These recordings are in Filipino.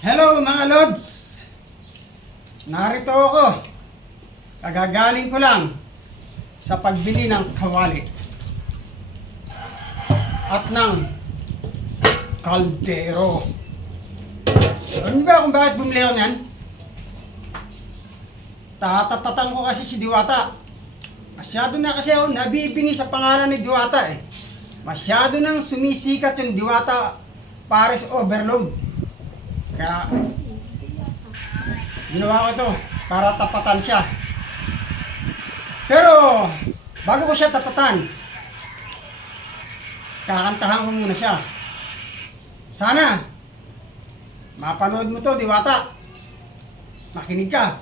Hello mga Lods! Narito ako. Kagagaling ko lang sa pagbili ng kawali at ng kaldero. Alam niyo ba kung bakit bumili ako niyan? Tatapatan ko kasi si Diwata. Masyado na kasi ako nabibingi sa pangalan ni Diwata eh. Masyado nang sumisikat yung Diwata Pares Overload. Kaya ginawa ko ito para tapatan siya. Pero bago ko siya tapatan, kakantahan ko muna siya. Sana mapanood mo to, Diwata. Makinig ka.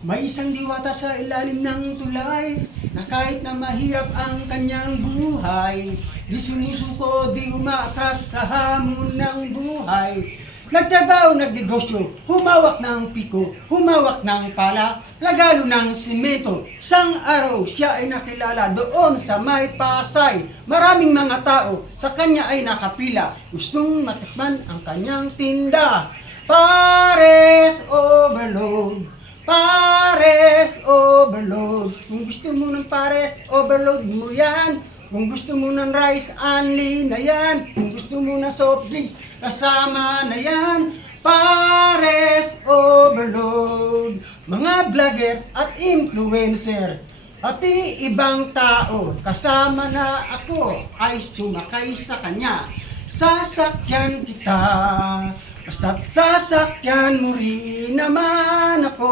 May isang diwata sa ilalim ng tulay na kahit na mahirap ang kanyang buhay, di sumusuko, di umaatras sa hamon ng buhay. Nagtrabaho, nagnegosyo, humawak ng piko, humawak ng pala, lagalo ng simento. Sang araw siya ay nakilala doon sa may Pasay. Maraming mga tao sa kanya ay nakapila, gustong matikman ang kanyang tinda. Pares Overload, Pares Overload. Kung gusto mo ng Pares Overload mo yan. Kung gusto mo ng rice, only na yan. Kung gusto mo ng soft drinks, kasama na yan. Pares Overload. Mga vlogger at influencer at ibang tao, kasama na ako ay sumakay sa kanya. Sasakyan kita, basta't sasakyan mo rin naman ako.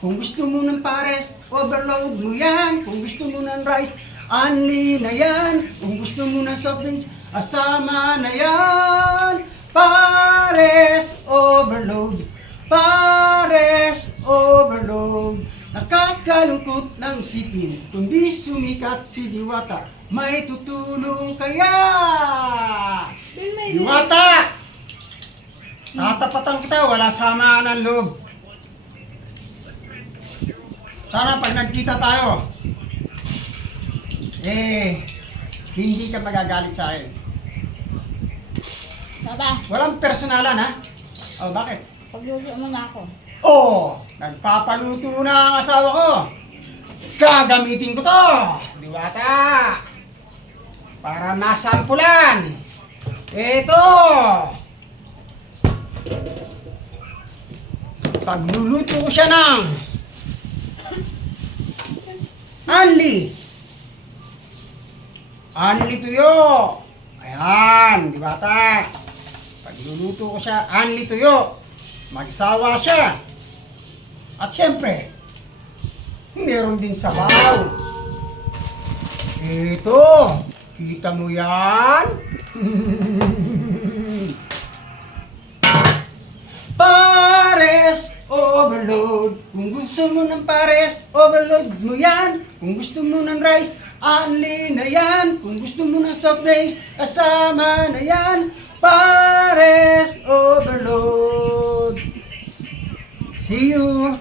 Kung gusto mo ng Pares Overload mo yan. Kung gusto mo ng rice, only na yan. Kung gusto mo ng soft drinks, asama na yan. Pares Overload, Pares Overload. Nakakalungkot ng isipin, kundi sumikat si Diwata, may tutulong kaya. Diwata! Tatapatan kita, wala samaan ng loob. Sana pag nagkita tayo, hindi ka magagalit sa akin. Baba, Walang personalan ha? Oh, bakit? pagluto mo na ako. Oh, nagpapaluto na ang asawa ko. Gagamitin ko to, Diwata. Para masampulan. Ito. Pagluluto ko siya ng Anli tuyo. Ayan, Diwata. Pagluluto ko siya, Anli tuyo. Magsawa siya. At siyempre, meron din sabaw. Ito, kita mo yan? Pares Overload. Kung gusto mo ng Pares Overload mo yan. Kung gusto mo ng rice, only na yan. Kung gusto mo ng soft drinks, kasama na yan. Pares Overload. See you.